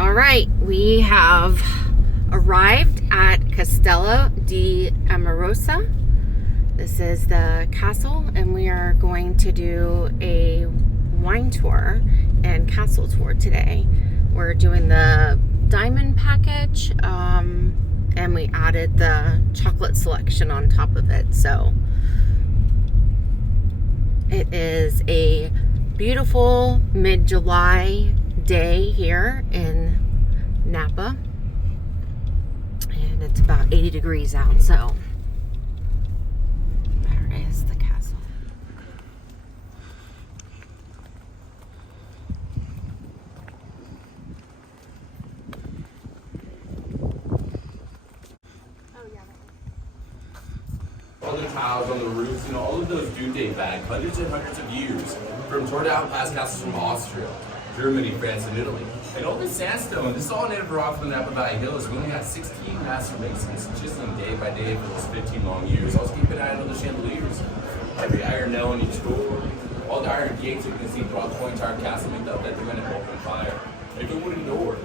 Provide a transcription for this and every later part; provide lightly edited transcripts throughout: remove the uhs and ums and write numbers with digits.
All right, we have arrived at Castello di Amorosa. This is the castle, and we are going to do a wine tour and castle tour today. We're doing the diamond package, and we added the chocolate selection on top of it. So it is a beautiful mid-July day here in Napa, and it's about 80 degrees out. So there is the castle. All the tiles on the roofs, all of those do date back hundreds and hundreds of years, from torn down past castles from Austria, Germany, France, and Italy. And all this sandstone, this is all native rock from the Napa Valley Hills. We only had 16 master masons chiseling day by day for those 15 long years. Also keep an eye on the chandeliers. Every iron nail on each door, all the iron gates you can see throughout the whole entire castle make up that they're going to open fire. Every wooden door,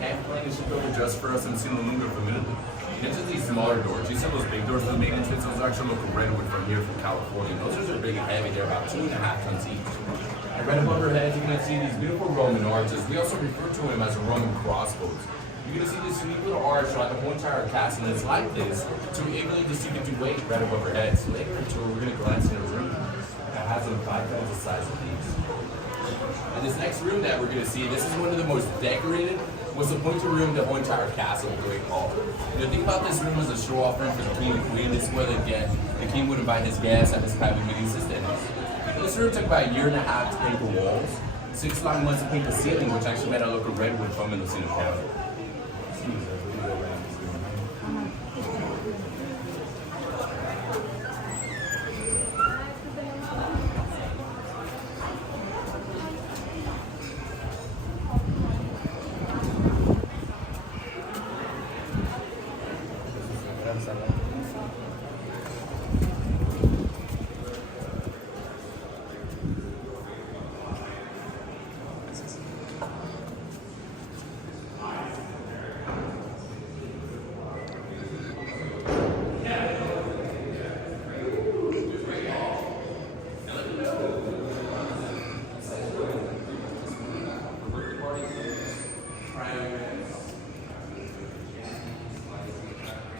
hand planted shipped over just for us in Sinaloa from Italy. And it's just these smaller doors. You see those big doors for the main entrance? Those are actually local redwood from here from California. Those are big and heavy. They're about 2.5 tons each. And right above our heads, you're going to see these beautiful Roman arches. We also refer to them as Roman crossbows. You're going to see this unique little arch throughout the whole entire castle, and it's like this to enable you to see the weight right above our heads. So later in the tour, we're going to glance in a room that has them 5 times the size of these. And this next room that we're going to see, this is one of the most decorated, most appointed room the whole entire castle really called. Think about this room as a show-off room for the king and queen. This is where the king would invite his guests at his private meetings and dinners. This room took about 1.5 years to paint the walls, 6 long months to paint the ceiling, which actually made a look of redwood from Mendocino County.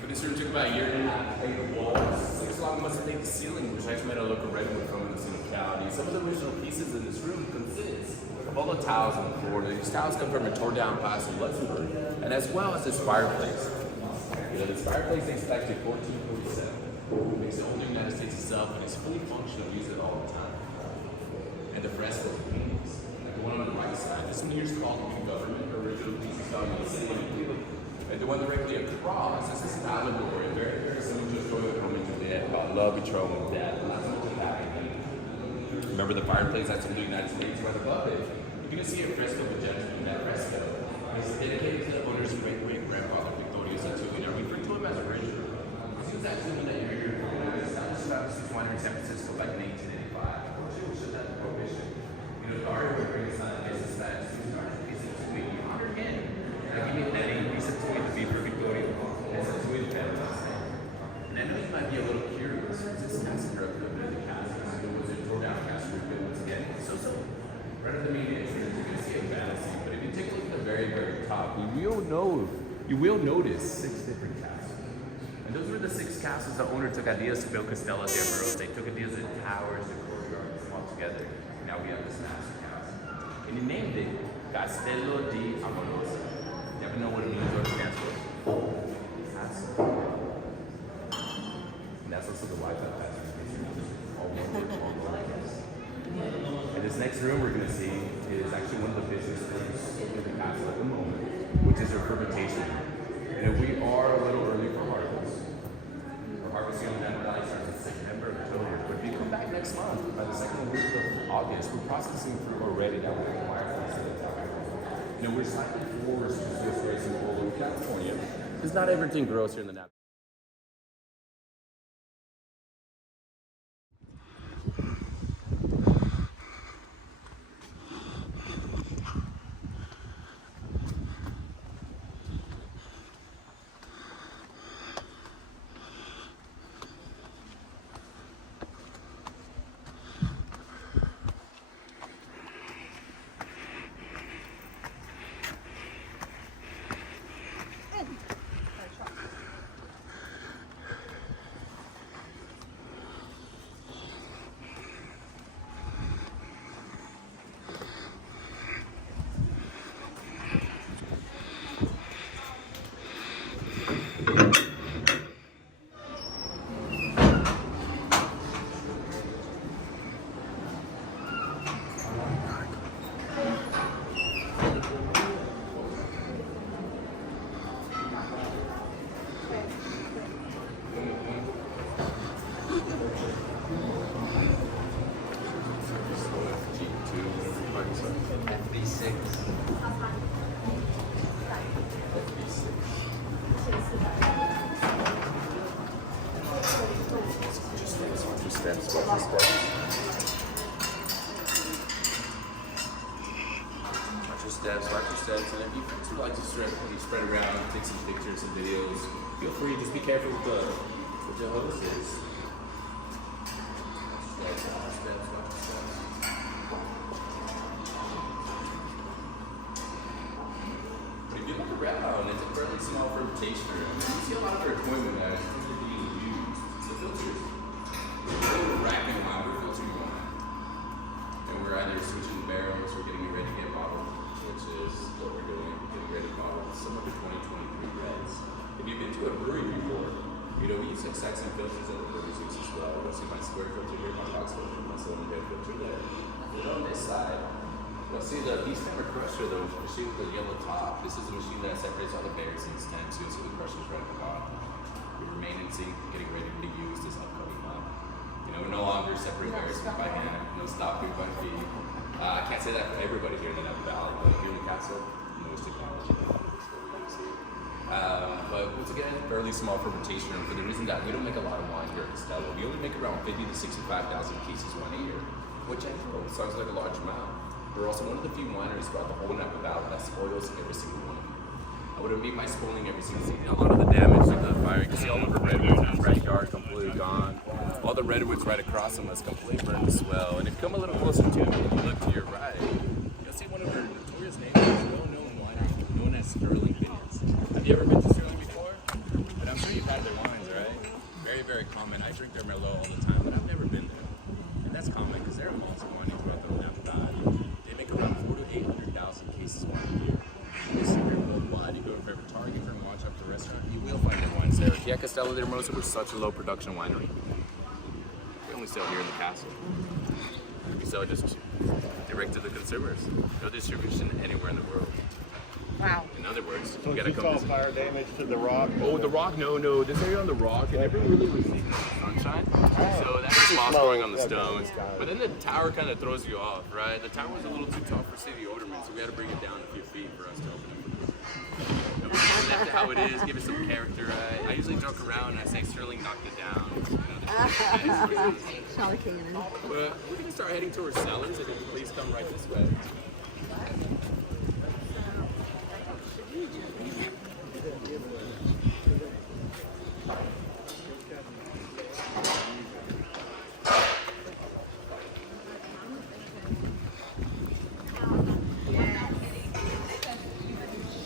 This room took about 1.5 years to paint the walls, 6 long months to paint the ceiling, which actually made a look of redwood from Mendocino County. Some of the original pieces in this room consist of all the tiles on the floor. These tiles come from a torn down past in Luxembourg, and as well as this fireplace. This fireplace dates back to 1447. It makes it older United States itself, and it's fully functional, use it all the time. And the frescoes and paintings, like the one on the right side. This one here is called New Government, original pieces found in the city. And the one directly across, this is an allegory, very, very similar to the story of Romeo and Juliet, about love, betrayal, and death. Not so much of that. Remember the fireplace that's in the United States right above it? You're going to see a fresco of a gentleman in that fresco. It's dedicated to the owner's great-great-grandfather, Victoria's Antonio. We refer to him as a original. This is actually one that you're here for. It established about this winery in San Francisco back in 1885. Unfortunately, we shut down the prohibition. The art would bring us on the business that is to be honored again. Like you that increase of to be for Victoria as a to the family. And I know you might be a little curious, this castle here up in the castle, it was a torn down castle rebuilt once again. So right at the main entrance, you can see a fantasy, but if you take a look at the very, very top, you will notice 6 different castles. And those were the 6 castles the owner took ideas to build Castello di Amorosa. They took ideas of the towers, the courtyards, all together. Now we have this master castle. And he named it Castello di Amorosa. You ever know what it means or it stands for? Castle. And that's also the Wi-Fi password. All one word, all lowercase. And this next room we're going to see is actually one of the busiest rooms in the castle at the moment, which is our fermentation room. And we are a little early for harvest. Our harvest on the Napa Valley starts in September, October. But if you come back next month, by the second week of August, we're processing fruit already that we're required for the city. We're slightly forced to just racing all over California, because not everything grows here in the Napa. your steps, and if you would like to spread around, take some pictures, some videos, feel free. Just be careful with the hoses. Watch your steps. But if you look around, it's a fairly small fermentation room. You see a lot of our equipment that is being used. The filters. We're racking wine, we're filtering wine. And we're either switching barrels or getting it ready to get bottled, which is what we're doing, getting ready to bottle some of the 2023 reds. If you've been to a brewery before, we use exact same filters that the breweries use as well. You'll see my square filter here, my box filter, my cylinder head filter there. But on this side, you'll see the East Hammer crusher, the machine with the yellow top. This is a machine that separates all the berries in its tank too, so the crusher's right at the bottom. We remain in sync, getting ready to use this upcoming month. We're no longer separate berries by hand, no stopping by feet. I can't say that for everybody here in the Napa Valley, but here in the Castle, most technology. But once again, fairly small fermentation room for the reason that we don't make a lot of wine here at Castello. We only make around 50 to 65,000 cases wine a year, which I know sounds like a large amount. We're also one of the few wineries throughout the whole Napa Valley that spoils every single one of you. I wouldn't mean by spoiling every single season. A lot of the damage of the fire, you can see all of the redwoods in the front yard completely gone. All the redwoods right across them was completely burned as well. And if you come a little closer to it, if you look to your right, you'll see one of our notorious neighbors, well-known winery, known as Sterling Vineyards. Have you ever been to Sterling before? But I'm sure you've had their wines, right? Very, very common. I drink their Merlot all the time, but I've never been there. And that's common because they're a malts winery throughout the Napa Valley. They make around 400,000 to 800,000 cases wine a year. You see your worldwide, you go to favorite Target or watch up the restaurant, you will find their wines there. Yeah, Castello de Amorosa was such a low production winery. We only sell here in the castle. We sell just direct to the consumers. No distribution anywhere in the world. Wow. In other words, So you gotta come visit. fire damage to the rock? Oh, the rock? No. This area on the rock, it never really received sunshine. So that's just moss growing on the stones. But then the tower kind of throws you off, right? The tower was a little too tall for city odorman, so we had to bring it down a few feet for us to open it. And we just left it how it is, give it some character, right? I usually joke around and I say Sterling knocked it down. Shot a cannon. Well, we're gonna start heading towards cellars, and please come right this way.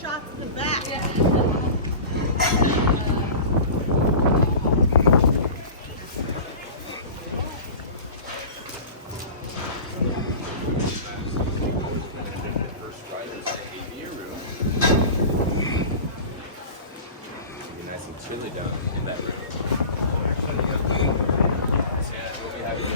Shot to the back. Chilly down in that room. We'll be happy to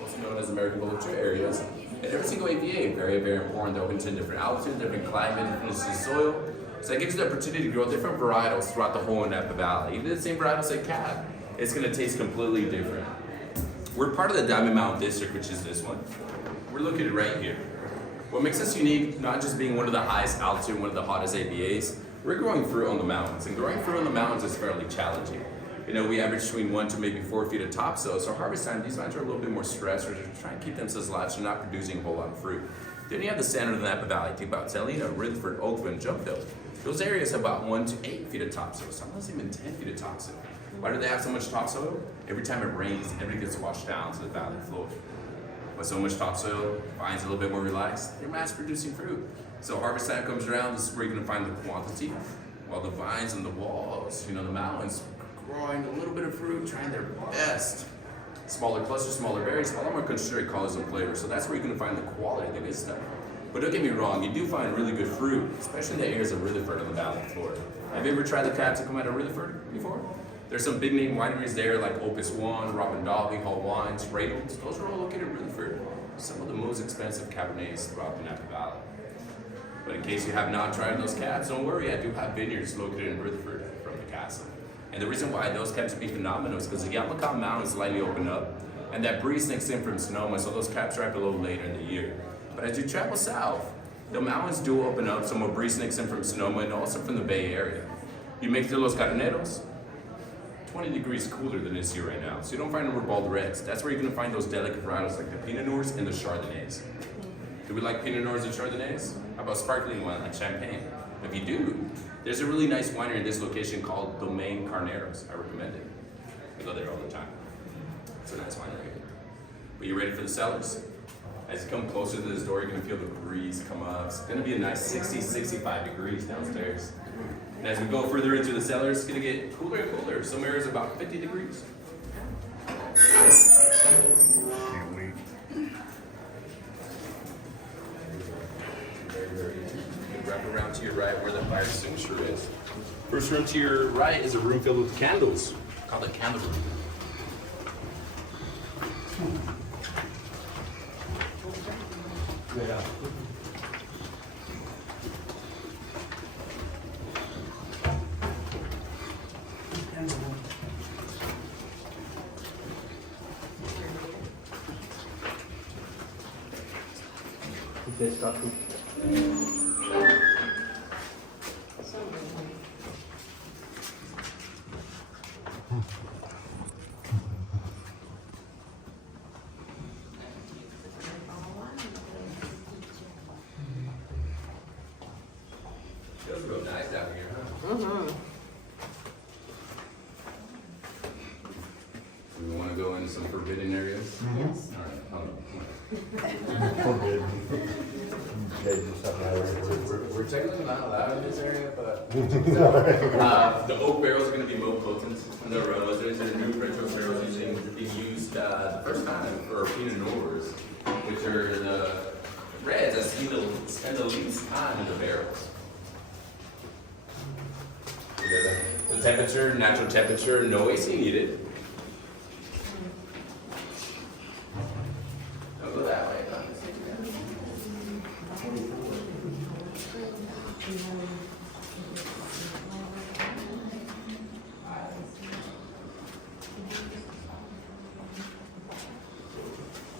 also known as American Volunteer areas. And every single AVA, very, very important. They're open to different altitudes, different climate, different soil. So it gives you the opportunity to grow different varietals throughout the whole Napa Valley. Even the same varietal, say cab, it's gonna taste completely different. We're part of the Diamond Mountain District, which is this one. We're located right here. What makes us unique, not just being one of the highest altitude, one of the hottest AVAs, we're growing fruit on the mountains. And growing fruit on the mountains is fairly challenging. We average between 1 to maybe 4 feet of topsoil. So harvest time, these vines are a little bit more stressed, or just trying to keep themselves alive, so not producing a whole lot of fruit. Then you have the center of the Napa Valley. Think about Salina, Rutherford, Oakville, and Jumpville. Those areas have about 1 to 8 feet of topsoil. Sometimes even 10 feet of topsoil. Why do they have so much topsoil? Every time it rains, everything gets washed down to the valley floor. With so much topsoil, vines a little bit more relaxed, they're mass producing fruit. So harvest time comes around, this is where you're gonna find the quantity, while the vines and the walls, the mountains, growing a little bit of fruit, trying their best. Smaller clusters, smaller berries, all of them are concentrated colors and flavors. So that's where you're gonna find the quality, the good stuff. But don't get me wrong, you do find really good fruit, especially in the areas of Rutherford on the valley floor. Have you ever tried the cabs that come out of Rutherford before? There's some big name wineries there like Opus One, Robin Dolly, Hall Wines, Reynolds. Those are all located in Rutherford. Some of the most expensive Cabernets throughout the Napa Valley. But in case you have not tried those cabs, don't worry, I do have vineyards located in Rutherford from the castle. And the reason why those caps be phenomenal is because the Yamakon Mountains slightly open up, and that breeze sneaks in from Sonoma, so those caps ripe a little later in the year. But as you travel south, the mountains do open up, so more breeze sneaks in from Sonoma and also from the Bay Area. You make through Los Carneros, 20 degrees cooler than this here right now. So you don't find them bald reds. That's where you're gonna find those delicate varietals like the Pinot Noirs and the Chardonnays. Do we like Pinot Noirs and Chardonnays? How about sparkling wine like champagne? If you do, there's a really nice winery in this location called Domaine Carneros. I recommend it. I go there all the time. It's a nice winery. But you ready for the cellars? As you come closer to this door, you're gonna feel the breeze come up. It's gonna be a nice 60, 65 degrees downstairs. And as we go further into the cellars, it's gonna get cooler and cooler. Some areas about 50 degrees. Can't wait. Wrap around to your right where the fire extinguisher is. First room to your right is a room filled with candles, called the candle room. Yeah. Feels real nice down here, huh? Mm-hmm. Do we want to go into some forbidden areas? Yes. All right, hold on. Forbidden. Yeah, just have We're technically not allowed in this area, but the oak barrels are going to be more potent than the aromas. There's a new French oak barrels being used the first time for Pinot Noirs, which are the reds that spend the least time in the barrels. The temperature, natural temperature, no AC needed. Don't go that way.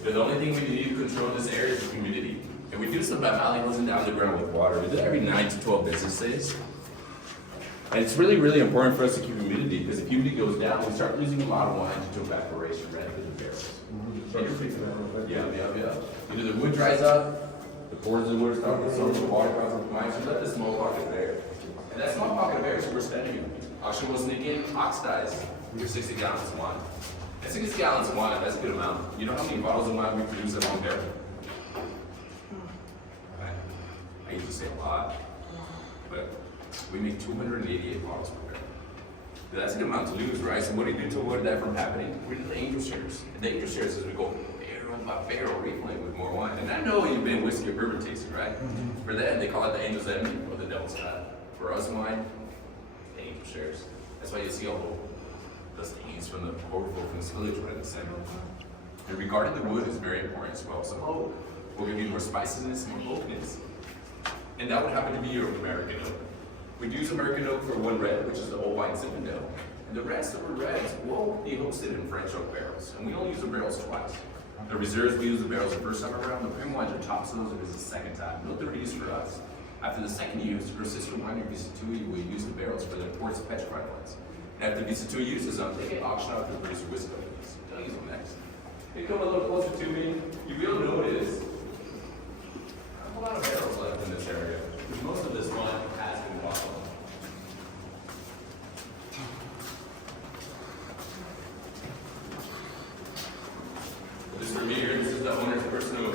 The only thing we need to control in this area is the humidity. And we do this by piling hosing down the ground with water. We do that every 9 to 12 business days. And it's really, really important for us to keep humidity because if humidity goes down, we start losing a lot of wine due to evaporation right through the barrels. Yeah. Either the wood dries up, the pores of the wood start with some of the water comes from wine, so let the small pocket bear. And that small pocket bear is what we're spending in. Auction will sneak in, oxidize your 60 gallons of wine. And 60 gallons of wine, that's a good amount. You know how many bottles of wine we produce at one barrel? I used to say a lot, but we make 288 bottles per barrel. That's a good amount to lose, right? So what do you do to avoid that from happening? We do the angel shares. And the angel shares is we go barrel by barrel refilling with more wine. And I know you've been whiskey or bourbon tasting, right? Mm-hmm. For them, they call it the angel's enemy or the devil's cut. For us wine, the angel shares. That's why you see all the stains from the overflow from the spillage right in the center. And regarding the wood is very important as well. So oak will give you more spiciness, more oakness. And that would happen to be your American oak. We use American oak for one red, which is the old white Zinfandel. And the rest of our reds will be hosted in French oak barrels. And we only use the barrels twice. The reserves, we use the barrels the first time around. The premium wines are top sellers, it is the second time. No third use for us. After the second use, our sister winery Visitui will use the barrels for the imports of petrified wines. And after Visitui uses them, they get auctioned out to the producer whiskey companies. They'll use them next. If you come a little closer to me, you will notice a lot of barrels left in this area. Most of this wine has been bottled. This room here, this is the owner's personal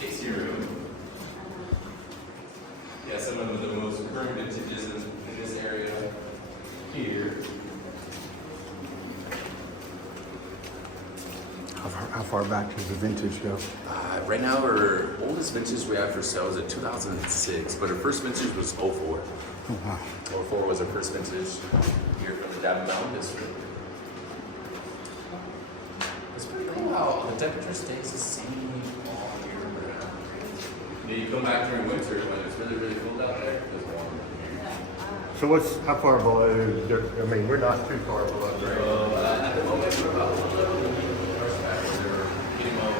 tasting room. Yeah, some of the most current vintages in this area here. How far back does the vintage go? Right now, our oldest vintage we have for sale is a 2006, but our first vintage was 04. Oh, wow. 04 was our first vintage here from the Diamond Mountain District. It's pretty cool how the temperature stays the same all year round. Then you come back during winter when it's really, really cold out there, it's warm. So how far below, I mean, we're not too far below grade. At the moment, we're about a little horseback. They're getting low.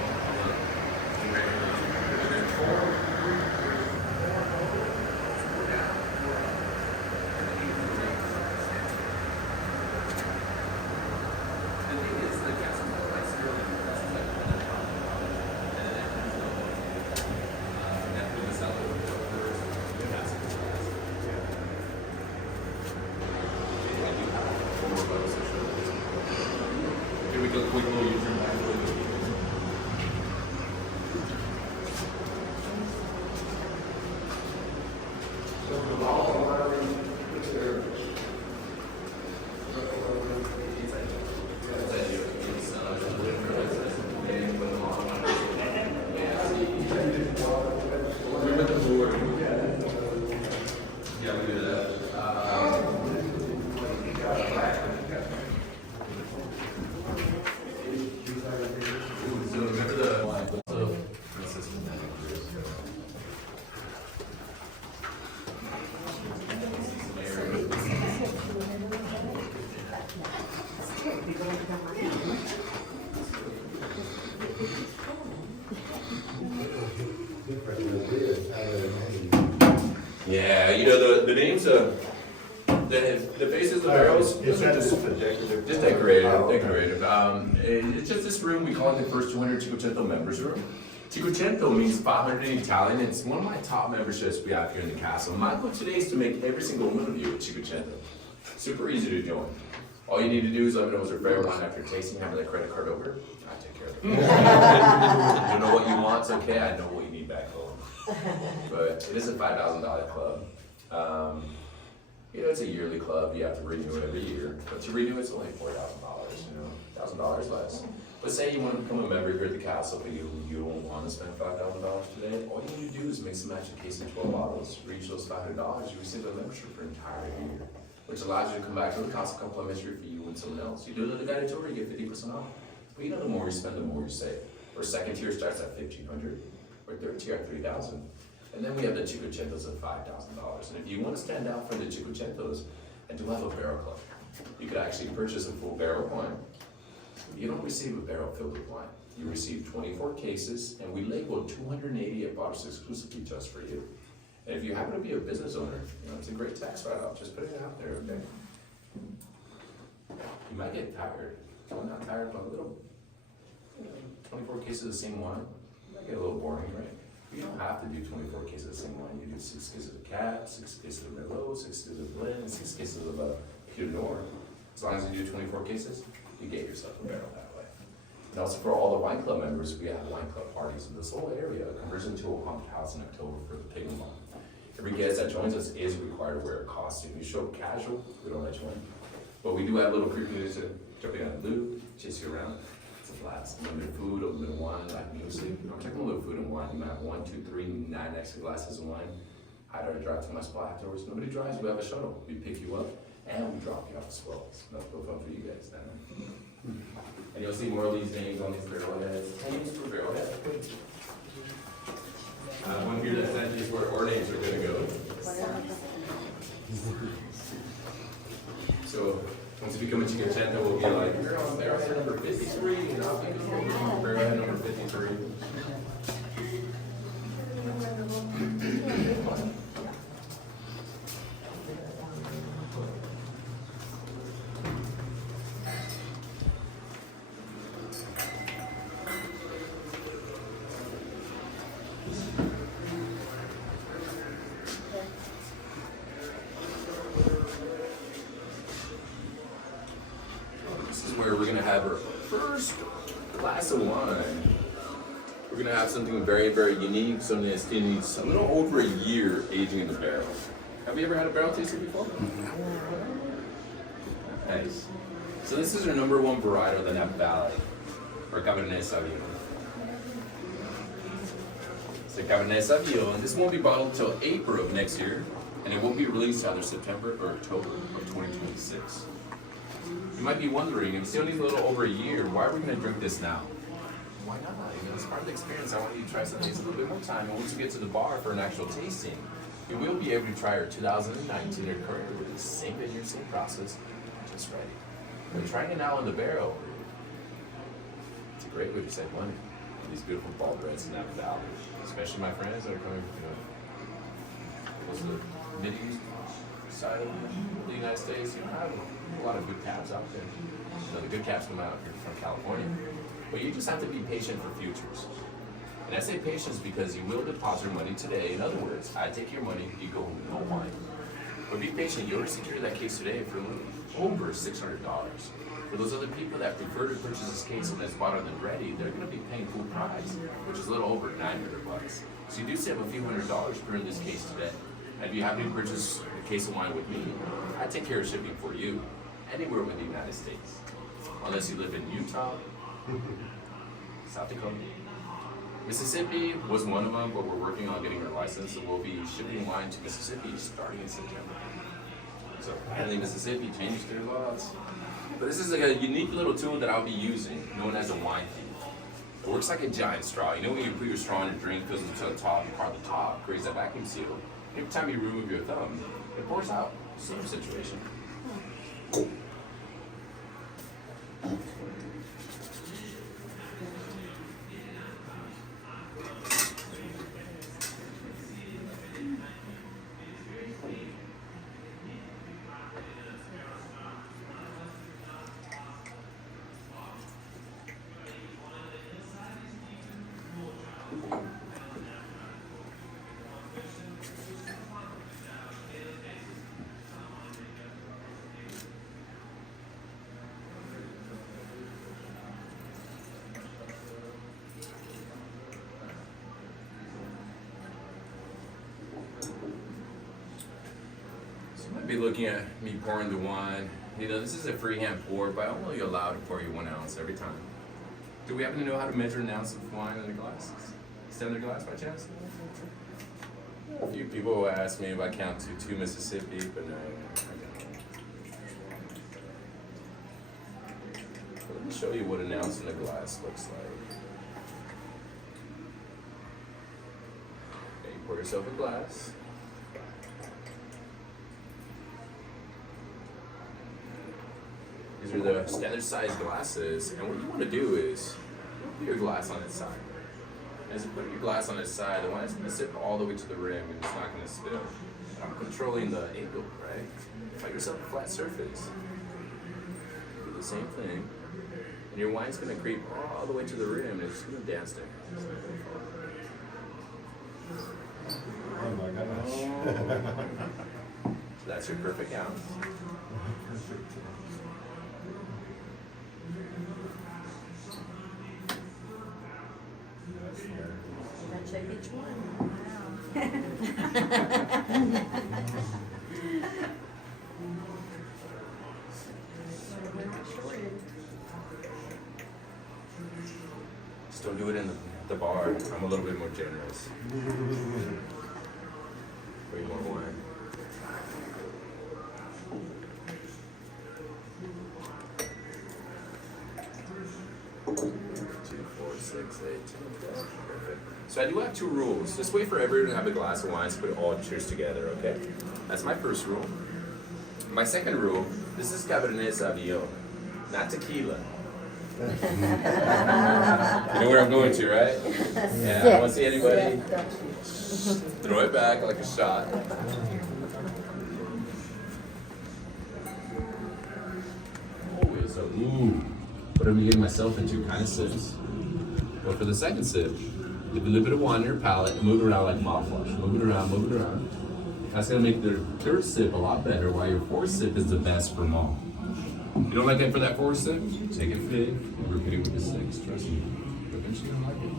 Here we go, quick little U-turn back. Yeah, we do that. So remember the line, so yeah, you know the names of the faces of the barrels. Is that just a decorative? Just decorative, Oh, okay. decorative. And it's just this room, we call it the first 200 Cinquecento members room. Cinquecento means 500 in Italian. It's one of my top memberships we have here in the castle. My goal today is to make every single one of you a Cinquecento. Super easy to join. All you need to do is let me know what's your favorite wine after tasting, have that credit card over. I take care of it. You don't know what you want, it's okay, I know what you need back home. But it is a $5,000 club. You know, it's a yearly club, you have to renew it every year. But to renew it's only $4,000, you know, $1,000 less. But say you want to become a member here at the castle, but you don't want to spend $5,000 today, all you need to do is mix and match a case of 12 bottles, reach those $500, you receive a membership for an entire year, which allows you to come back to the castle complimentary for you and someone else. You do the guided tour, you get 50% off. But you know, the more you spend, the more you save. Our second tier starts at $1,500, or third tier at $3,000. And then we have the Cinquecentos of $5,000. And if you want to stand out for the Cinquecentos, I do have a barrel club. You could actually purchase a full barrel of wine. You don't receive a barrel filled with wine. You receive 24 cases, and we label 280 at bottles exclusively just for you. And if you happen to be a business owner, you know, it's a great tax write-off. Just put it out there, okay? You might get tired. Well, not tired, but a little. 24 cases of the same wine. You might get a little boring, right? You don't have to do 24 cases of the same wine. You do 6 cases of Cab, 6 cases of Merlot, 6 cases of Blend, 6 cases of Pinot Noir. As long as you do 24 cases, you get yourself a barrel that way. And also for all the wine club members, we have wine club parties in this whole area. Converts into a haunted house in October for the pig and wine. Every guest that joins us is required to wear a costume. You show up casual, we don't let you in. But we do have little creepy music, jumping on the loop, chase you around. It's a blast. Unlimited food, unlimited wine, live music. I'm talking about food and wine. You might have 1, 2, 3, 9 extra glasses of wine. I'd already drive to my spot afterwards. Nobody drives, we have a shuttle. We pick you up and we drop you off as well. It's no fun for you guys then. And you'll see more of these names on these barrel heads. Names for barrel head. One here that says is where our names are gonna go. So once you become a Cinquecento, we'll be like, you're on barrel head number 53, and I'll be on barrel head number 53. This is where we're gonna have our first glass of wine. We're gonna have something very, very unique, something that still needs a little over a year aging in the barrel. Have you ever had a barrel tasting before? Nice. So this is our #1 varietal, the Napa Valley, or Cabernet Sauvignon. It's a Cabernet Sauvignon, and this won't be bottled until April of next year, and it won't be released either September or October of 2026. You might be wondering, if it still needs a little over a year, why are we gonna drink this now? Why not? You know, it's part of the experience. I want you to try something that's a little bit more time, and once you get to the bar for an actual tasting, You will be able to try our 2019 or current release, same vineyard, same process, just right. But trying it now in the barrel, it's a great way to save money. These beautiful bald reds in Napa Valley, especially my friends that are coming, close to the mid-east side of the United States. You don't have a lot of good cabs out there. The good cabs come out here from California. But you just have to be patient for futures. And I say patience because you will deposit your money today. In other words, I take your money, you go home with no wine. But be patient, you'll secure that case today for a little over $600. For those other people that prefer to purchase this case and that's bought on the ready, they're going to be paying full price, which is a little over $900. So you do save a few $100s per this case today. I'd be happy to purchase a case of wine with me. I take care of shipping for you anywhere within the United States, unless you live in Utah, South Dakota. Mississippi was one of them, but we're working on getting our license, so we'll be shipping wine to Mississippi starting in September. So apparently Mississippi changed their laws. But this is like a unique little tool that I'll be using, known as a wine thief. It works like a giant straw. You know when you put your straw in a drink, goes into the top, you part the top, creates that vacuum seal. Every time you remove your thumb, it pours out. Same situation. Be looking at me pouring the wine. You know, this is a freehand pour, but I'm only allowed to pour you 1 ounce every time. Do we happen to know how to measure an ounce of wine in a glass? Standard glass by chance? A few people will ask me if I count to 2 Mississippi, but no, I don't. But let me show you what an ounce in a glass looks like. Okay, you pour yourself a glass. These are the standard size glasses, and what you want to do is put your glass on its side. As you put your glass on its side, the wine's going to sip all the way to the rim and it's not going to spill. And I'm controlling the angle, right? Find yourself a flat surface. Do the same thing, and your wine's going to creep all the way to the rim and it's going to dance there. Oh my gosh. So that's your perfect ounce. Check each one. Just don't do it in the bar. I'm a little bit more generous. Way more wine. 6, 8, 10. Perfect. So I do have 2 rules. Just wait for everyone to have a glass of wine, so put all cheers together, okay? That's my first rule. My second rule, this is Cabernet Sauvignon, not tequila. You know where I'm going to, right? Yeah, I don't want to see anybody throw it back like a shot. Always a what am I getting myself into kind of sips. But for the second sip, give a little bit of wine in your palate and move it around like mouthwash. Move it around, move it around. That's gonna make the third sip a lot better, while your fourth sip is the best for them all. You don't like that for that fourth sip? Take it 5 and repeat it with the 6. Trust me. Eventually you'll like it.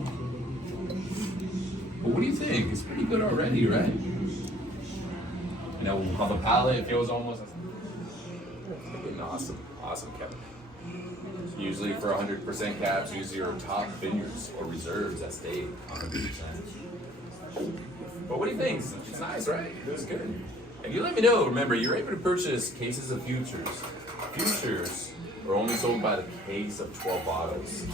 But what do you think? It's pretty good already, right? You know, on the palate, it feels almost awesome. Awesome, Kevin. Usually for 100% caps, use your top vineyards or reserves that stay 100%. But what do you think? It's nice, right? It was good. And you let me know. Remember, you're able to purchase cases of futures. Futures We're only sold by the case of 12 bottles.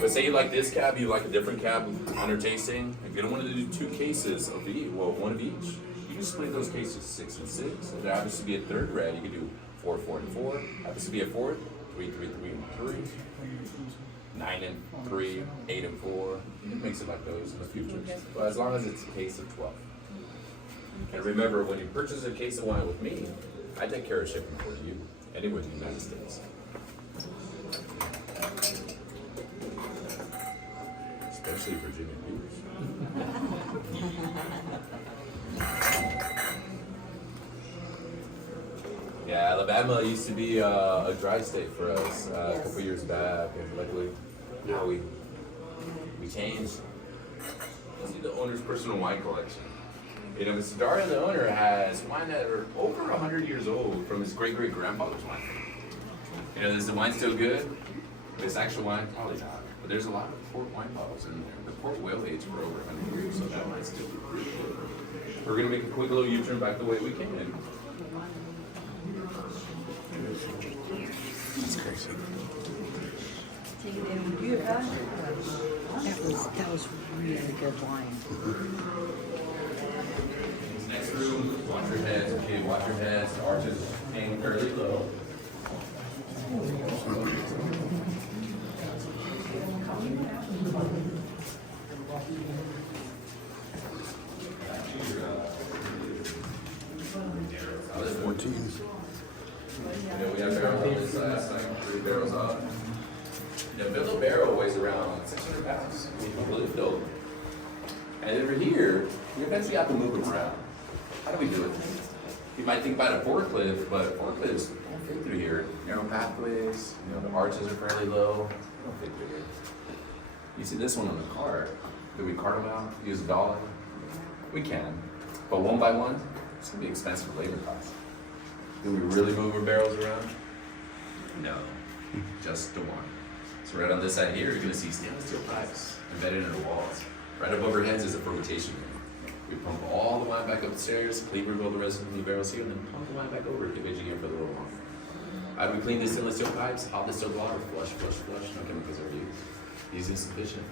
But say you like this cab, you like a different cab on your tasting. If you don't want to do 2 cases of each, well, 1 of each, you can split those cases 6 and 6. If there happens to be a third red, you can do 4, 4, and 4. Happens to be a fourth, 3, 3, 3, and 3. 9 and 3, 8 and 4. It makes it like those in the future. But as long as it's a case of 12. And remember, when you purchase a case of wine with me, I take care of shipping for you, anywhere in the United States. Especially Virginia beers. Yeah, Alabama used to be a dry state for us a couple years back, and luckily now we changed. Let's see the owner's personal wine collection. You know, Mr. Daria, the owner, has wine that are over 100 years old from his great-great-grandfather's wine. You know, is the wine still good? This actual wine, probably not. But there's a lot of port wine bottles in there. The port will age for over 100 years, so that might still be pretty good. We're gonna make a quick little U-turn back the way we came. That's crazy. That was really good wine. Next room, watch your heads, okay, watch your heads, arches hang fairly low. There's 14. You know, we have barrels on this side, like 3 barrels up. The middle barrel weighs around 600 pounds, completely filled. And over here, we eventually have to move them around. How do we do it? You might think about a forklift, but forklifts don't fit through here. Narrow pathways, you know, the arches are fairly low. They don't fit through here. You see this one on the cart. Do we cart them out? Use a dollar? We can. But one by one, it's gonna be expensive labor costs. Do we really move our barrels around? No, just the one. So right on this side here, you're gonna see stainless steel pipes embedded in the walls. Right above our heads is a fermentation room. We pump all the wine back up the stairs, clean all the rest of the barrels here, and then pump the wine back over, keep aging here for a little longer. How do we clean the stainless steel pipes? Hot distilled water, flush, flush, flush, no chemicals are used. Easy and sufficient.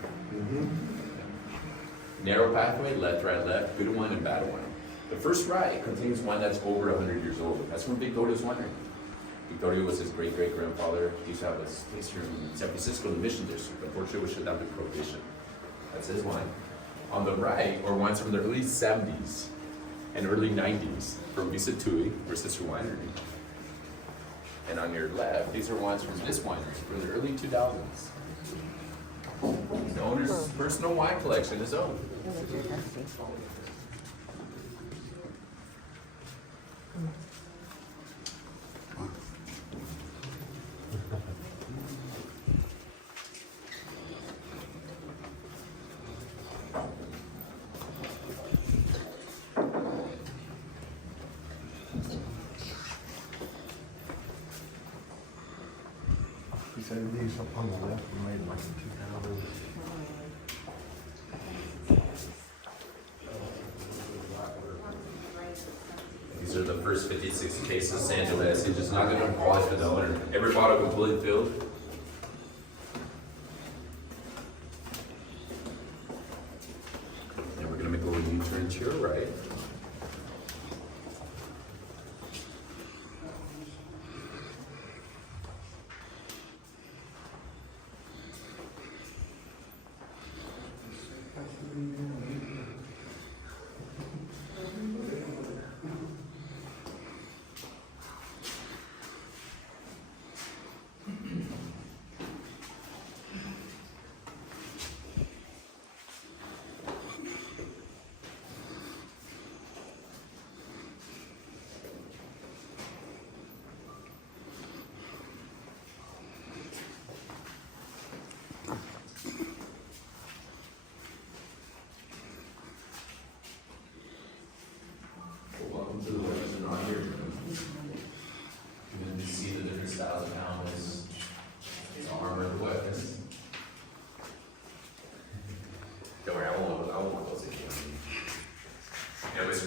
Narrow pathway, left, right, left, good wine and bad wine. The first right contains wine that's over 100 years old. That's from Victoria's winery. Victoria was his great-great-grandfather. He used to have a place here in San Francisco, the Mission District. Unfortunately, it was shut down through Prohibition. That's his wine. On the right are wines from the early 70s and early 90s from Visa Tui, our sister winery. And on your left, these are wines from this winery from the early 2000s. The owner's personal wine collection is owned. You said these on the left were made like in 2000. These are the first 56 cases Sangiovese. He's just not going to polish for the owner. Every bottle completely filled. And we're going to make a little U-turn to your right.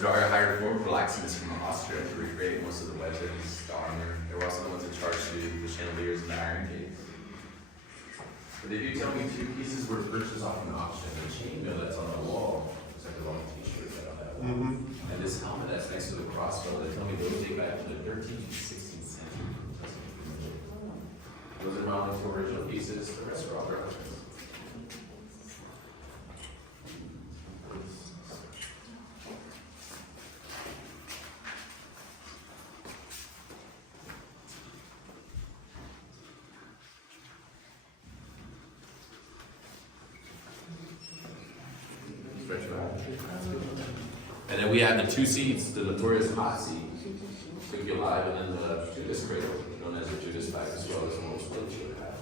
Starr hired 4 blacksmiths from Austria to recreate most of the weapons, the armor. They were also the ones in charge to do the chandeliers and the iron gates. But they do tell me 2 pieces were purchased off an auction. The chainmail that's on the wall, it's like a long t-shirt that on that wall. And this helmet that's next to the crossbow, they tell me those date back to the 13th and 16th century. Those are my only 2 original pieces. The rest are all replicas. And then we have the 2 seats, the notorious hot seat, to be alive, and then the Judas cradle, known as the Judas bag, as well as the most weight you would have.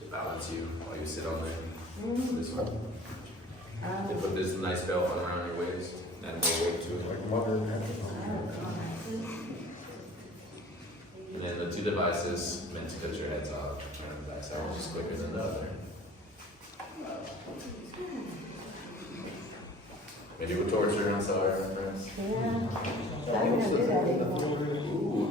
To balance you while you sit on there. This one. They put this nice belt around your waist, and more weight to it. And then the 2 devices meant to cut your heads off, and that's how just quicker than the other. Maybe we're torturing, I'm sorry, friends. Ooh,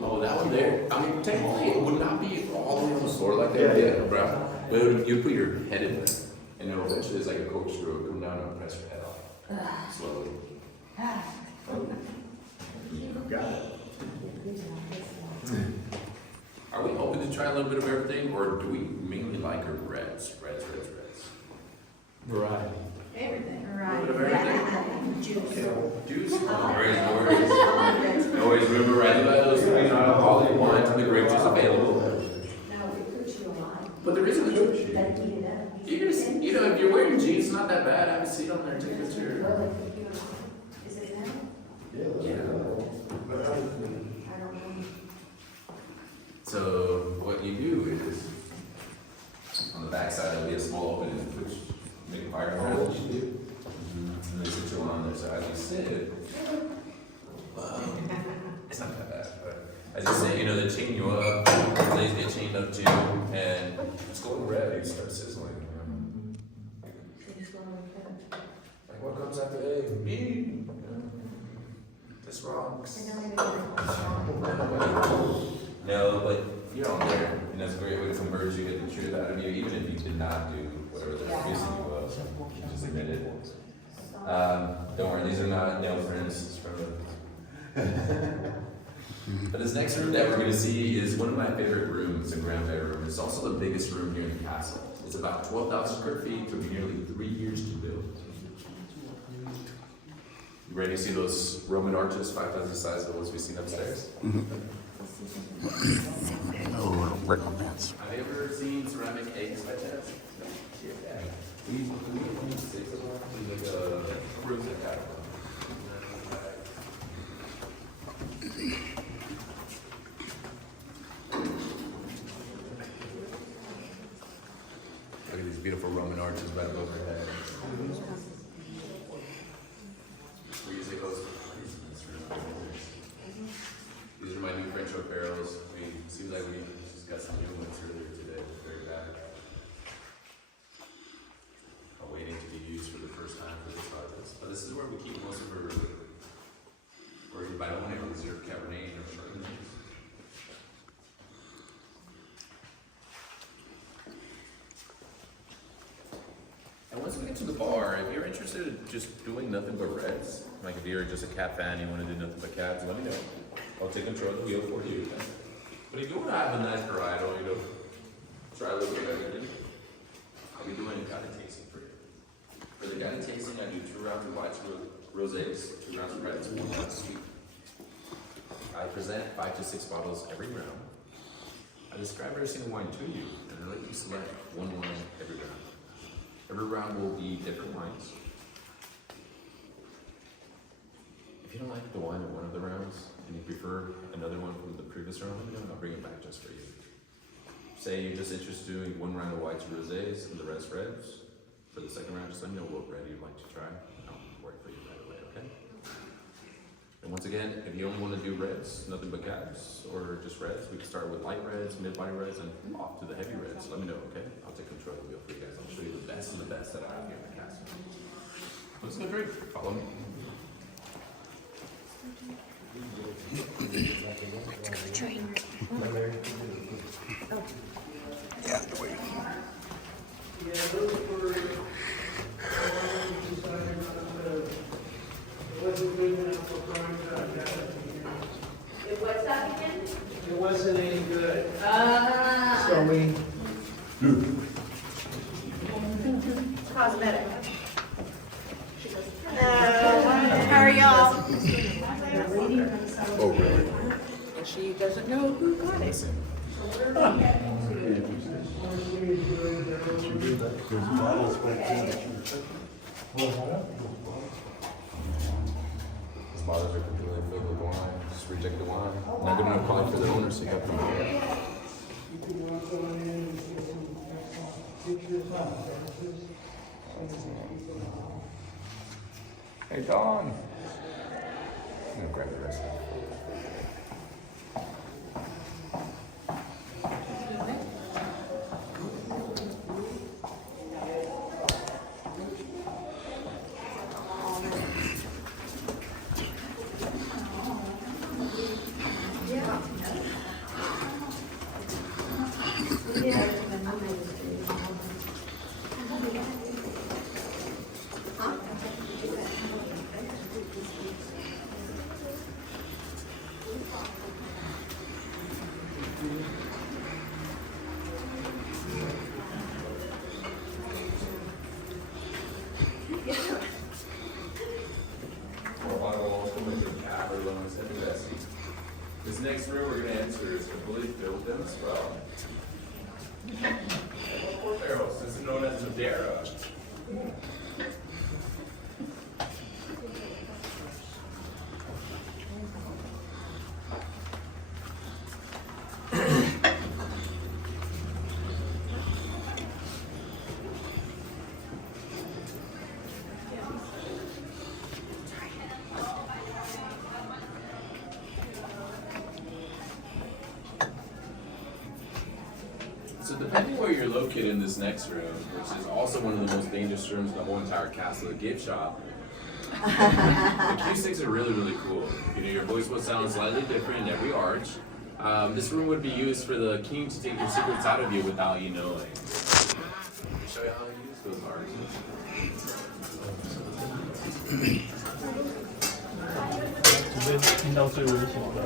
oh, that one there. I mean, technically, it would not be all the way on the floor like that. Yeah, bro. But you put your head in there, and it'll eventually, it's like a corkscrew, it'll come down and press your head off. Slowly. Got it. Are we open to try a little bit of everything, or do we mainly like our reds? Variety. Everything. A little bit of everything. Juice. No Right. worries, remember, right about those, alcoholic wines and the grape juice available. No, we put you alive. But the reason That heat it up. you're just, if you're wearing jeans, it's not that bad. Have a seat on there, take a picture. Is it now? Yeah. I don't know. So what you do is, on the back side, there'll be a small opening, which make a fire around what you do. And they sit you on there, so as you sit, it's not that bad, but as you sit, they chain you up, the legs get chained up too, and it's going red, you start sizzling. Like, what comes after egg? Me. This rocks. No, but you're on there, and that's a great way to converge you, get the truth out of you, even if you did not do whatever they're accusing you of, you just admit it. Don't worry, these are not nail prints, it's from But this next room that we're going to see is one of my favorite rooms, the grand bedroom. It's also the biggest room here in the castle. It's about 12,000 square feet, took nearly 3 years to build. You ready to see those Roman arches, 5 times the size of the ones we've seen upstairs? Oh, recommends. Have you ever seen ceramic eggs by chance? We own 6 of them. There's like a room that got Look at these beautiful Roman arches right above our head. We usually host parties in this room. These are my new French oak barrels. Seems like we just got some new ones earlier today. Very bad. Waiting to be used for the first time for this harvest. But this is where we keep most of our, or by the way, reserve Cabernet or Chardonnay. And once we get to the bar, if you're interested in just doing nothing but reds, like if you're just a cat fan, you want to do nothing but cats, let me know. I'll take control of the wheel for you. But if you want to have a nice varietal, try a little bit of everything, I'll be doing a guided tasting for you. For the guided tasting, I do 2 rounds of whites rosés, 2 rounds of reds, 1 round of sweet. I present 5 to 6 bottles every round. I describe every single wine to you, and I let you select 1 wine every round. Every round will be different wines. If you don't like the wine in one of the rounds, and you prefer another one from the previous round, I'll bring it back just for you. Say you're just interested in doing 1 round of whites rosés and the rest reds. For the second round, just let me know what red you'd like to try. I'll work for you right away, okay? And once again, if you only want to do reds, nothing but cabs, or just reds, we can start with light reds, mid-body reds, and off to the heavy reds. Let me know, okay? I'll take control of the wheel for you guys. I'll show you the best of the best that I have here in the castle. Let's go drink. Follow me. Let's go drink. Yeah, wait. It wasn't any good. So we. Cosmetic. How are y'all? Oh, really? She doesn't know who got it. These bottles are completely filled with wine. Just reject the wine. Not good enough quality for the owner, so you got to compare it. Hey, Dawn. I'm gonna grab the rest of it. This next room we're going to enter is completely filled with them as well. Four barrels. This is known as Madeira. So depending where you're located in this next room, which is also one of the most dangerous rooms in the whole entire castle, the gift shop, the acoustics are really, really cool. You know, your voice will sound slightly different in every arch. This room would be used for the king to take your secrets out of you without you knowing. Let me show you how to use those arches. 听到最危险的。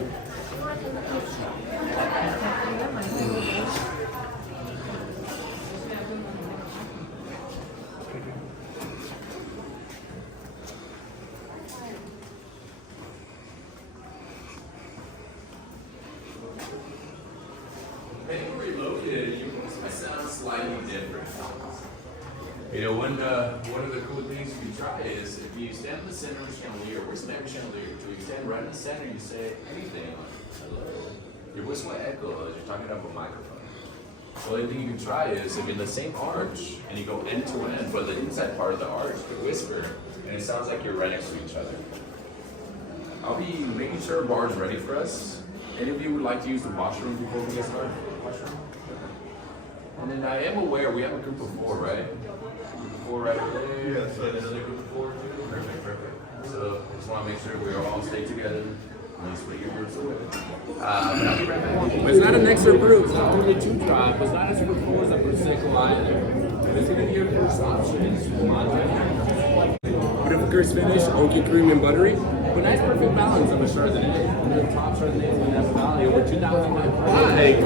Depending where you're located, your voice might sound slightly different. You know, one of the cool things you can try is if you stand in the center of the chandelier, where's the chandelier? So you stand right in the center, you say anything like hello. Your voice will echo as you're talking up a microphone. The only thing you can try is if you're in the same arch and you go end to end, but the inside part of the arch could whisper, and it sounds like you're right next to each other. I'll be making sure our bar's ready for us. Any of you would like to use the washroom before we get started? Washroom? And then I am aware we have a group of 4, right? Group of 4 right there. Yes. And another group of 4 too. Perfect, perfect. So I just want to make sure we all stay together. And split your groups away. But it's not an extra group. It's not only 2 tribe. It's not extra 4s that we're sick either. It's going to be your first option. It's but if curse finish, oaky, creamy, and buttery. But nice perfect balance of a Chardonnay. And the top Chardonnay in Napa Valley, over 2,005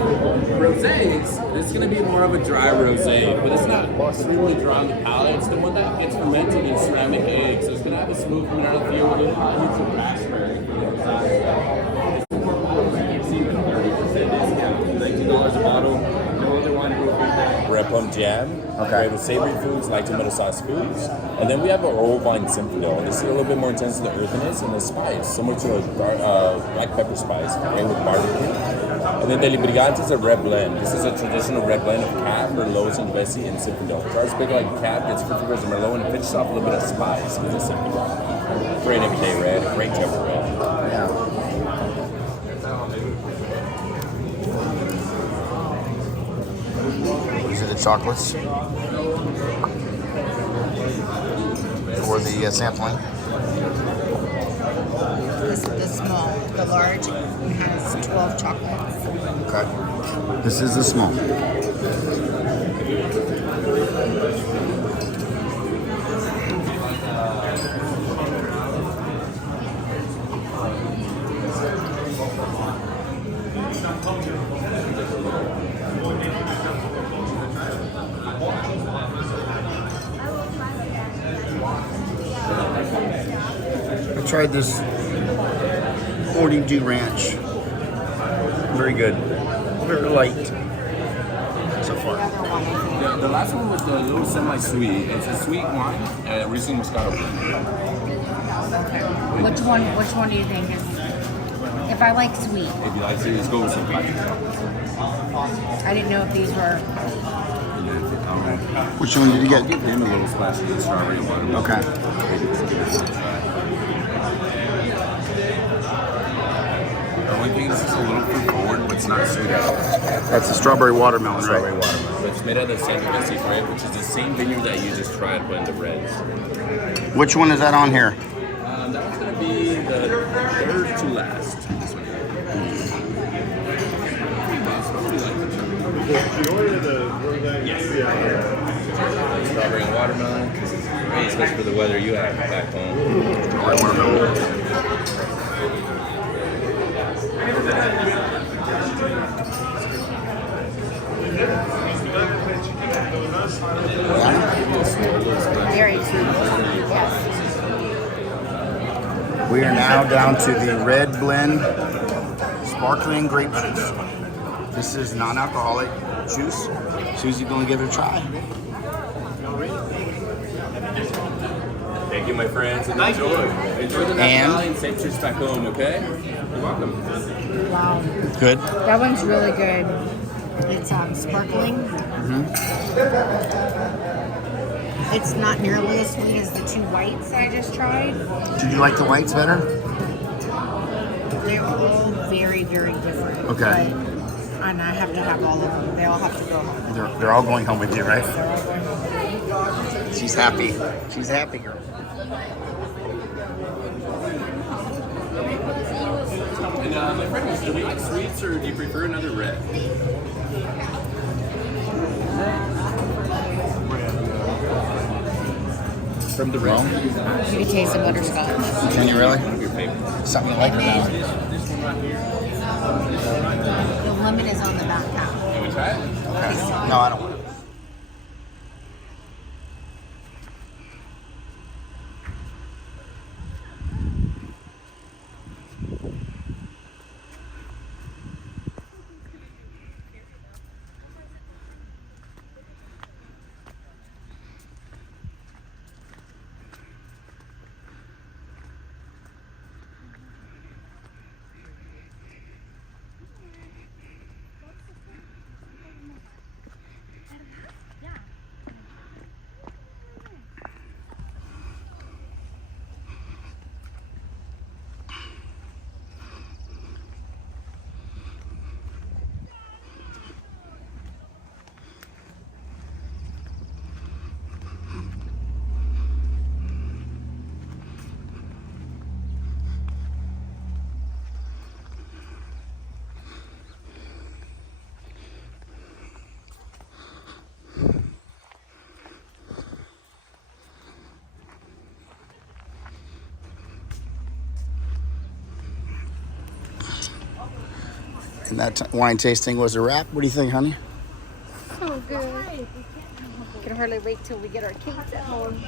rosés. This is going to be more of a dry rosé, but it's not extremely dry on the palate. It's the one that gets fermented in ceramic eggs, so it's going to have a smooth mouthfeel with some raspberry. $19 a bottle. No other wine will beat that. Red plum jam. Okay. We have the savory foods, light tomato sauce foods, and then we have our old wine Zinfandel. This is a little bit more intense in the earthiness and the spice, similar to a black pepper spice, made with barbecue. And then the Brigante is a red blend. This is a traditional red blend of Cab, Merlot, and Bessie, and Zinfandel. Tries big like Cab, gets 50 grams of Merlot, and it pitches off a little bit of spice with the Zinfandel. Great everyday red, great jumper red. Yeah. These are the chocolates for the sampling. This is the small. The large has 12 chocolates. Okay. This is the small. I tried this Honeydew Ranch. Very good. Very light so far. The last one was the little semi-sweet. It's a sweet wine and Riesling Moscato. Which one do you think is? If I like sweet, If you like to, just go with some black. I didn't know if these were. Which one did you Give get? him a little splash of the strawberry and watermelon. Okay. The only thing is it's a little fruit forward, but it's not sweet at all. That's the strawberry watermelon, Strawberry right? watermelon. It's made out of the Sangiovese grape, which is the same vineyard that you just tried, but in the reds. Which one is that on here? That one's gonna be the third to last. This one. Strawberry and watermelon. This is great, especially for the weather you have back home. Strawberry watermelon. Very sweet. Yes. We are now down to the red blend sparkling grape juice. This is non-alcoholic juice. Susie, gonna give it a try. Thank you, my friends, and enjoy. Enjoy the Napa Valley and safe trips back home, okay? You're welcome. Wow. Good. That one's really good. It's sparkling. It's not nearly as sweet as the two whites I just tried. Did you like the whites better? They're all very, very different. Okay. And I have to have all of them. They all have to go home. They're all going home with you, right? They're all going home. She's happy. She's happy, girl. And my friends, do you like sweets or do you prefer another red? From the red. You can taste the butterscotch. Can you really? One of your favorites. Something you like or not? The lemon is on the back half. Can we try it? Okay. No, I don't want it. And that wine tasting was a wrap. What do you think, honey? So good. I can hardly wait till we get our kids at home.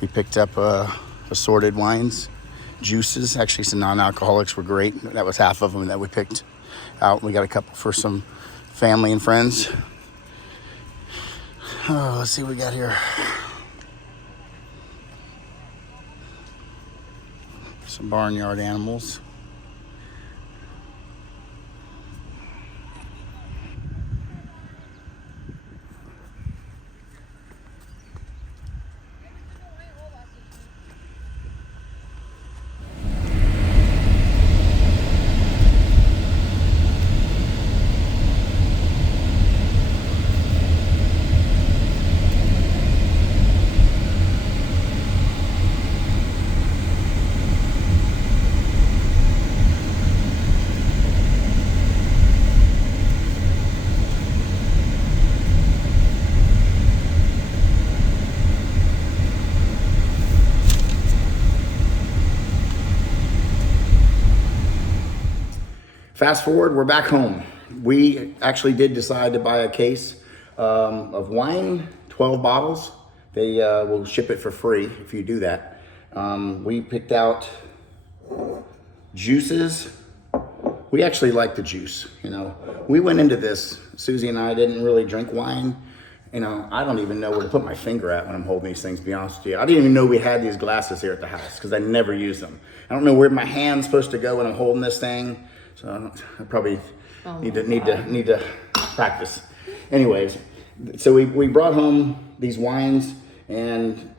We picked up assorted wines, juices. Actually, some non-alcoholics were great. That was half of them that we picked out. We got a couple for some family and friends. Oh, let's see what we got here. Some barnyard animals. Fast forward, we're back home. We actually did decide to buy a case of wine, 12 bottles. They will ship it for free if you do that. We picked out juices. We actually like the juice, you know. We went into this, Susie and I didn't really drink wine. You know, I don't even know where to put my finger at when I'm holding these things, to be honest with you. I didn't even know we had these glasses here at the house because I never use them. I don't know where my hand's supposed to go when I'm holding this thing. So I probably need to practice. Anyways, so we brought home these wines, and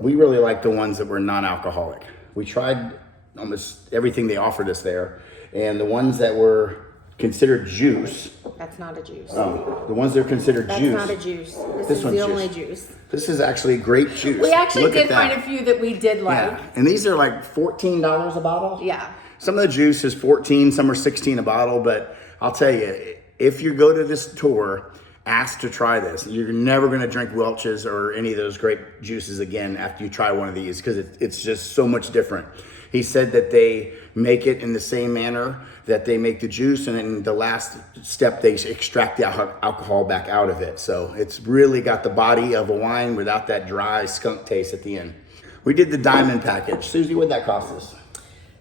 we really liked the ones that were non-alcoholic. We tried almost everything they offered us there, and the ones that were considered juice. That's not a juice. Oh, the ones that are considered juice. That's not a juice. This is one's the only juice. This is actually great juice. We actually Look did at that. find a few that we did like. Yeah, and these are like $14 a bottle. Yeah. Some of the juice is 14, some are 16 a bottle, but I'll tell you, if you go to this tour, ask to try this. You're never going to drink Welch's or any of those great juices again after you try one of these because it's just so much different. He said that they make it in the same manner that they make the juice, and in the last step, they extract the alcohol back out of it. So it's really got the body of a wine without that dry skunk taste at the end. We did the diamond package. Susie, what'd that cost us?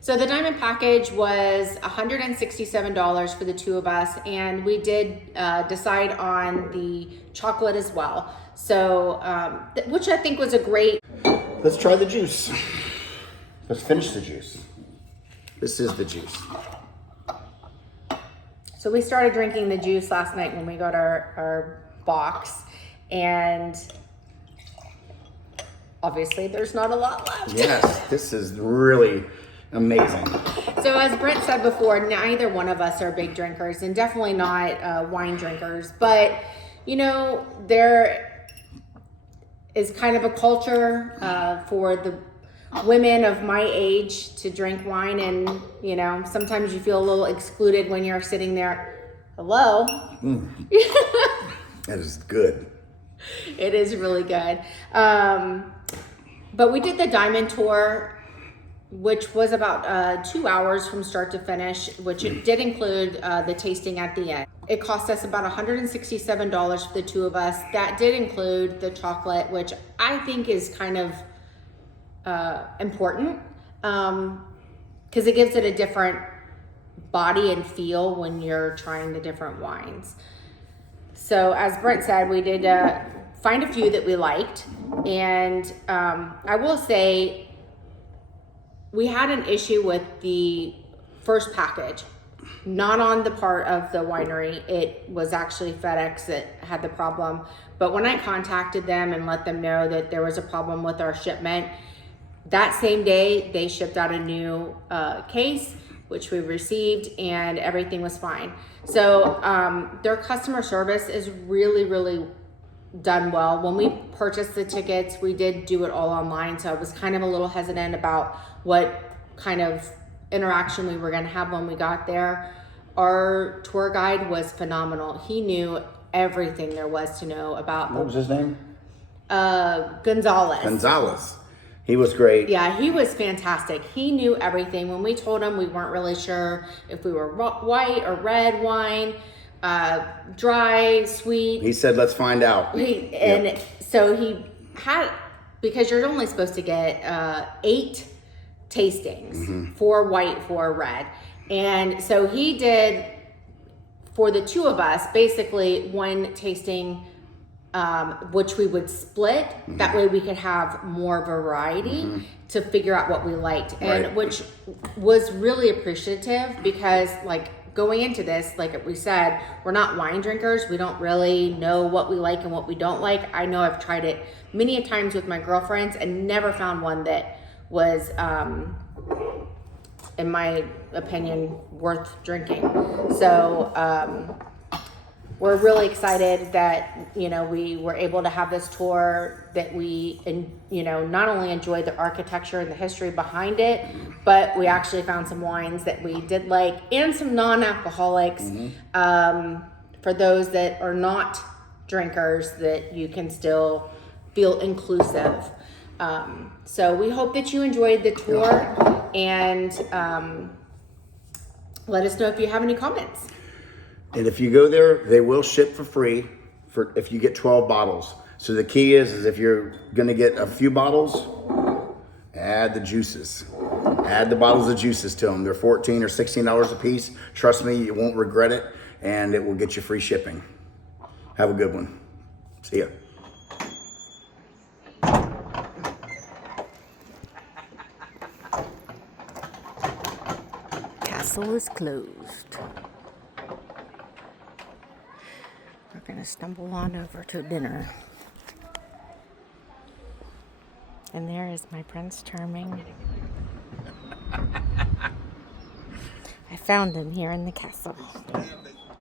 So the diamond package was $167 for the two of us, and we did decide on the chocolate as well. So, which I think was a great. Let's try the juice. Let's finish the juice. This is the juice. So we started drinking the juice last night when we got our box, and obviously there's not a lot left. Yes, this is really amazing. So as Brent said before, neither one of us are big drinkers, and definitely not wine drinkers. But, you know, there is kind of a culture for the women of my age to drink wine, and, you know, sometimes you feel a little excluded when you're sitting there. Hello? That is good. It is really good. But we did the diamond tour, which was about 2 hours from start to finish, which it did include the tasting at the end. It cost us about $167 for the two of us. That did include the chocolate, which I think is kind of important because it gives it a different body and feel when you're trying the different wines. So as Brent said, we did find a few that we liked, and I will say we had an issue with the first package, not on the part of the winery. It was actually FedEx that had the problem. But when I contacted them and let them know that there was a problem with our shipment, that same day they shipped out a new case, which we received, and everything was fine. So their customer service is really, really done well. When we purchased the tickets, we did do it all online, so I was kind of a little hesitant about what kind of interaction we were going to have when we got there. Our tour guide was phenomenal. He knew everything there was to know about. What was his name? Gonzalez. Gonzalez. He was great. Yeah, he was fantastic. He knew everything. When we told him we weren't really sure if we were white or red wine, dry, sweet. He said, let's find out. So he had, because you're only supposed to get 8 tastings, 4 white, 4 red. And so he did, for the two of us, basically one tasting, which we would split. That way we could have more variety to figure out what we liked. And Right. which was really appreciative because, like, going into this, like we said, we're not wine drinkers. We don't really know what we like and what we don't like. I know I've tried it many a times with my girlfriends and never found one that was, in my opinion, worth drinking. So we're really excited that, you know, we were able to have this tour, that we, you know, not only enjoyed the architecture and the history behind it, but we actually found some wines that we did like, and some non-alcoholics, for those that are not drinkers, that you can still feel inclusive. So we hope that you enjoyed the tour, and let us know if you have any comments. And if you go there, they will ship for free for if you get 12 bottles. So the key is if you're gonna get a few bottles, add the juices. Add the bottles of juices to them. They're $14 or $16 a piece. Trust me, you won't regret it, and it will get you free shipping. Have a good one. See ya. Castle is closed. We're gonna stumble on over to dinner. And there is my Prince Charming. I found him here in the castle.